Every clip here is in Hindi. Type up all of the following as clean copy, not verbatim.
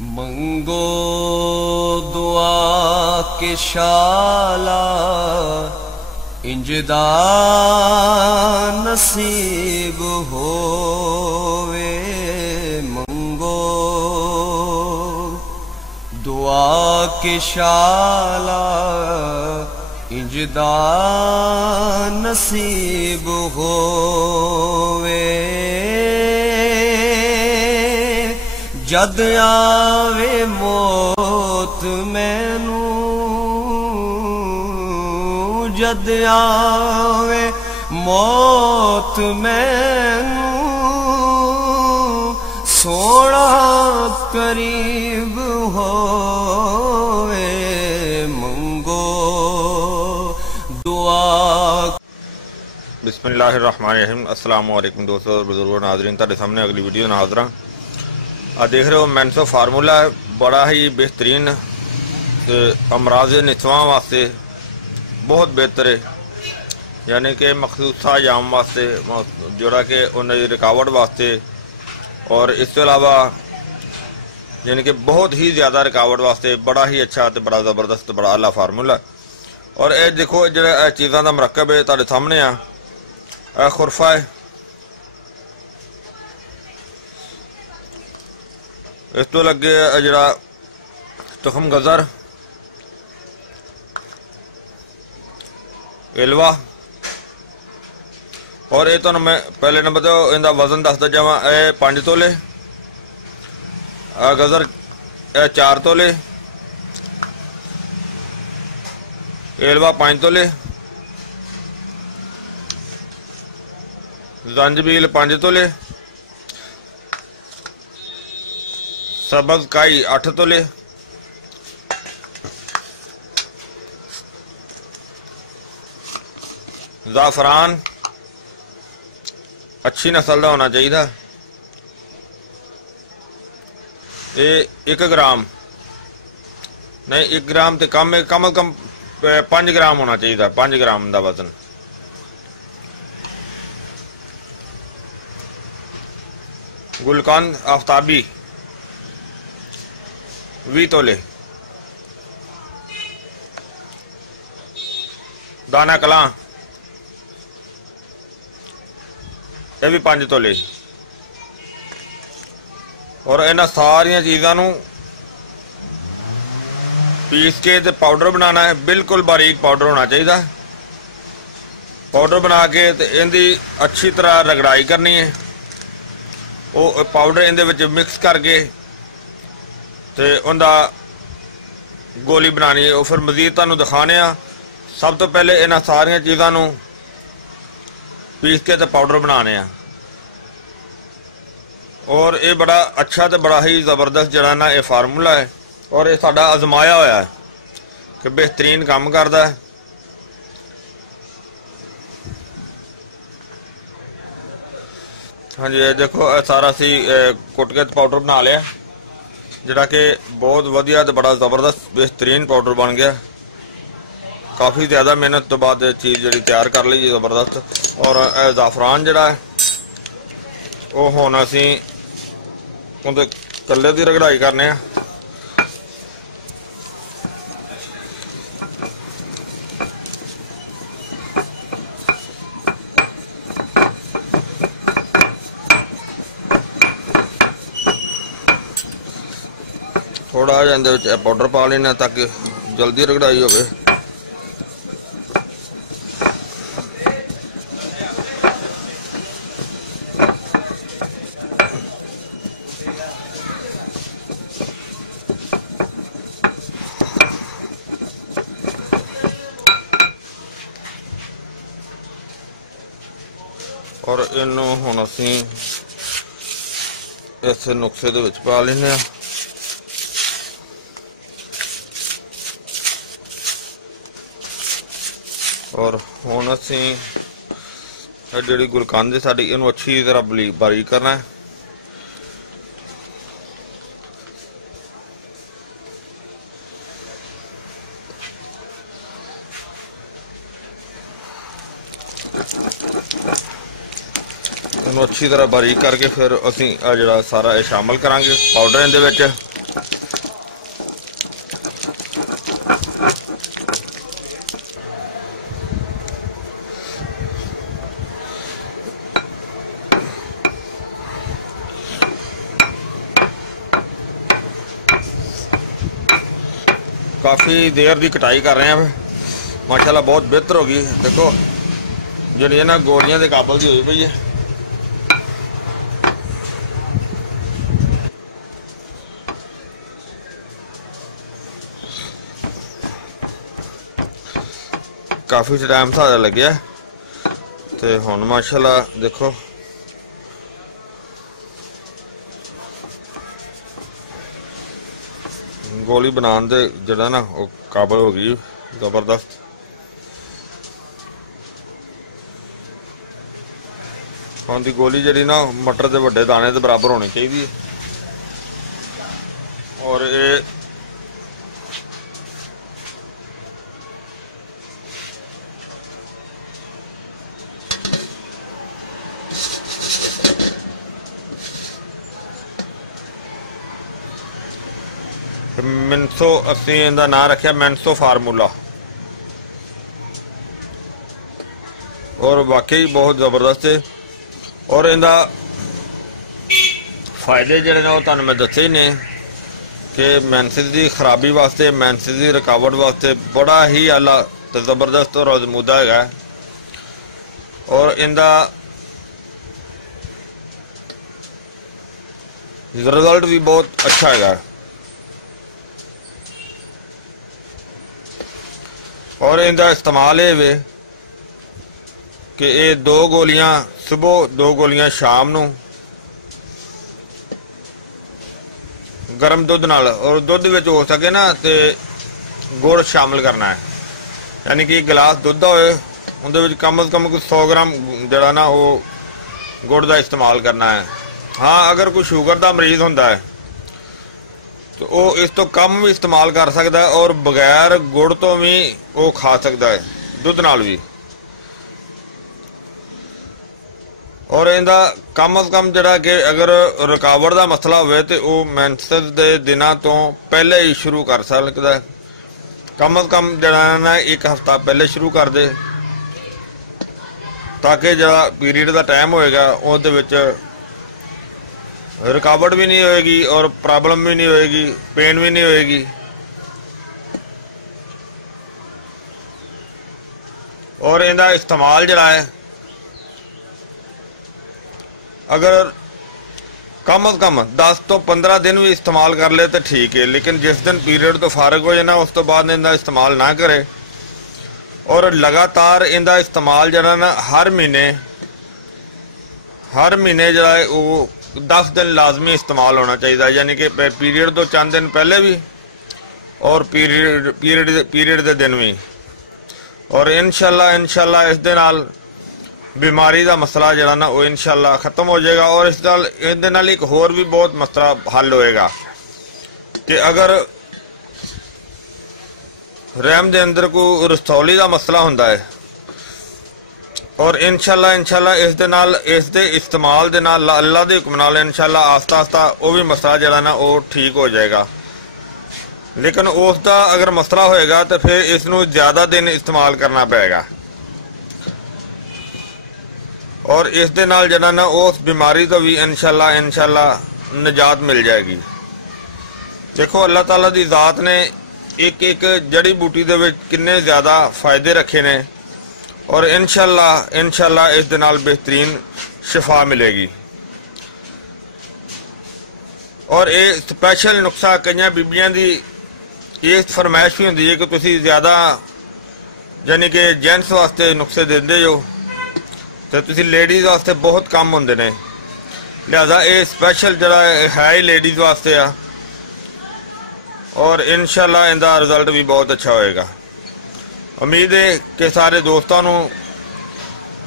मंगो दुआ के शाला इंजदा नसीब होवे। मंगो दुआ के शाला इंजदा नसीब होवे। जद आवे मौत मैनू, जद आवे मौत मैनू, सोना करीब होवे। मंगो दुआ। बिस्मिल्लाहिर्रहमानिर्रहीम। अस्सलाम वालेकुम दोस्तों, बुजुर्गों, नाज़रीन, तुहाडे सामने अगली वीडियो नाल हाज़र हां। आ देख रहे हो मैंसो फार्मूला है, बड़ा ही बेहतरीन अमराज निसवां वास्ते बहुत बेहतर है। यानी कि मखसूसा जाम वास्ते जोड़ा कि उन्हें रुकावट वास्ते, और इस अलावा यानी कि बहुत ही ज़्यादा रुकावट वास्ते बड़ा ही अच्छा तो बड़ा ज़बरदस्त बड़ा आला फार्मूला। और ये देखो जो चीज़ों का मरकब है तुहाडे सामने आ खुरफा है, इस तो लगे जरा तुखम गज़र, एलवा, और ये तो मैं पहले नंबर तो इनका वजन दसदा जावा। 5 तोले, गज़र 4 तोले, एलवा 5 तोले, जंजबील 5 तोले, सबज काई 8 तोले, जाफरान अच्छी नस्ल का होना चाहिए। ये 1 ग्राम नहीं, 1 ग्राम तो कम है, कम अज कम 5 ग्राम होना चाहिए, 5 ग्राम का वजन। गुलकान आफ्ताबी 20 तोले, दाना कलां ये भी 5 तोले। और इन्हां सारिया चीज़ों पीस के ते पाउडर बनाना है, बिल्कुल बारीक पाउडर होना चाहिए। पाउडर बना के ते इहदी अच्छी तरह रगड़ाई करनी है। वो पाउडर इहदे विच मिक्स करके ते उनदा गोली बनानी है। फिर मजीद तुहानूं दिखाने आ। सब तो पहले इन्हां सारिया चीज़ों पीस के ते पाउडर बनाने आ। और ये बड़ा अच्छा तो बड़ा ही ज़बरदस्त जड़ा ना ये फार्मूला है, और ये साडा आजमाया होया है कि बेहतरीन काम करता है। हाँ जी, देखो सारा सी कुट के पाउडर बना लिया, जड़ा कि बहुत वधिया तो बड़ा ज़बरदस्त बेहतरीन पाउडर बन गया। काफ़ी ज़्यादा मेहनत तो बाद चीज़ जी तैयार कर ली ज़बरदस्त। और जाफरान जड़ा है वो हुण असीं उहदे कल्ले दी रगड़ाई करने। थोड़ा जिहा पाउडर पा लेना ताकि जल्दी रगड़ाई होवे। और इनू हुण असीं इस नुस्खे दे विच पा लैने आ। और हुण असीं जिहड़ी गुलकंद है साडी इनू अच्छी तरह बारीक करना है। इन्हू अच्छी तरह बारीक करके फिर असी जो सारा शामिल करांगे पाउडर इहदे विच। काफ़ी देर की कटाई कर रहे हैं माशाल्लाह, बहुत बेहतर होगी। देखो जी ना गोलियां के काबल की हुई पई है। काफ़ी टाइम सारा लग्या ते हुण माशाल्लाह देखो गोली बनाने दे जड़ा ना वो काबल हो गई जबरदस्त। हुण दी गोली जी ना मटर के वड्डे दाने के बराबर होनी चाहिए। और ये मैंसो असी इहदा नाम रखा मैंसो फार्मूला, और वाकई बहुत ज़बरदस्त है। और इहदा फायदे जिहड़े ने तुहानूं मैं दस्से ही ने कि मैंसिस की खराबी वास्ते, मैंसिस की रुकावट वास्ते बड़ा ही आला तो ज़बरदस्त और अजमूदा है। और इहदा रिजल्ट भी बहुत अच्छा है। और इनका इस्तेमाल ये वे कि ये 2 गोलियां सुबह 2 गोलियां शाम नूं गर्म दुध नाल, और दुध विच हो सके ना तो गुड़ शामिल करना है, यानी कि गिलास दुध होए उहदे विच कम से कम 100 ग्राम जड़ा ना वो गुड़ का इस्तेमाल करना है। हाँ, अगर कोई शुगर का मरीज होंदा है तो वो इस तो कम भी इस्तेमाल कर सकता है, और बगैर गुड़ तो भी वो खा सकता है दुध नाल भी। और इनका कम से कम जड़ा कि अगर रुकावट का मसला हो तो वो मैंसिस के दिनों तो पहले ही शुरू कर सकता है। कम से कम जड़ा ना 1 हफ्ता पहले शुरू कर दे, ताकि जड़ा पीरीयड का टाइम होएगा उसदे विच रुकावट भी नहीं होएगी और प्रॉब्लम भी नहीं होएगी, पेन भी नहीं होएगी। और इनका इस्तेमाल जड़ा है अगर कम से कम 10 तो 15 दिन भी इस्तेमाल कर ले तो ठीक है, लेकिन जिस दिन पीरियड तो फारग हो जाए ना उस तो बाद इनका इस्तेमाल ना करे। और लगातार इनका इस्तेमाल जरा ना हर महीने जरा है वो 10 दिन लाजमी इस्तेमाल होना चाहिए, यानी कि पीरियड तो चंद दिन पहले भी और पीरियड के दिन भी। और इंशाल्लाह इस दे नाल बीमारी का मसला जरा ना वो इंशाल्लाह खत्म हो जाएगा। और इस दे नाल एक होर भी बहुत मसला हल होएगा कि अगर रहम के अंदर कोई रस्तौली का मसला होंदा है, और इंशाल्लाह इस दे इस्तेमाल दे नाल अल्लाह के हुक्म नाल इंशाल्लाह आस्ता आस्ता वो भी मसला जरा ना वो ठीक हो जाएगा। लेकिन उसका अगर मसला होएगा तो फिर इसनों ज़्यादा दिन इस्तेमाल करना पड़ेगा, और इस दे नाल जरा ना उस बीमारी तो भी इंशाल्लाह निजात मिल जाएगी। देखो अल्लाह ताला की ज़ात ने एक जड़ी बूटी दे विच किन्ने ज़्यादा फायदे रखे ने, और इंशाल्लाह इस दे नाल बेहतरीन शिफा मिलेगी। और ये स्पैशल नुस्खा कई बीबियां की ये फरमाइश भी होंदी है कि तुसी ज़्यादा यानी कि जेंट्स वास्ते नुस्खे देंदे हो तो तुसी लेडीज़ वास्ते बहुत कम होंदे ने, लिहाजा ये स्पैशल जरा है ही लेडीज़ वास्ते आ। और इंशाल्लाह इनका रिजल्ट भी बहुत अच्छा होएगा। उम्मीद है कि सारे दोस्तों को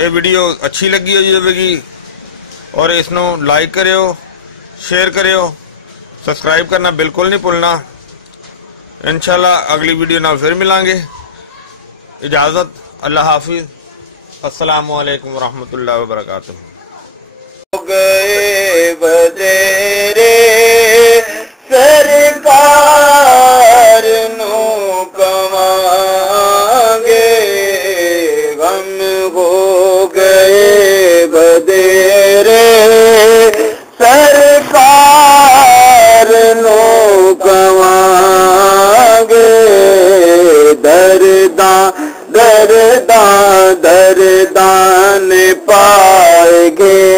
ये वीडियो अच्छी लगी होगी, और इसनों लाइक करियो, शेयर करियो, सब्सक्राइब करना बिल्कुल नहीं भूलना। इंशाल्लाह अगली वीडियो नाल फिर मिलांगे। इजाज़त, अल्लाह हाफिज़, अस्सलामु अलैकुम रहमतुल्लाहि व बरकातुहू। गए बदेरे सरकार नो कमांगे, गम हो गए बदेरे सरकार नो कमांगे। दरदां दरदां ने पाए गे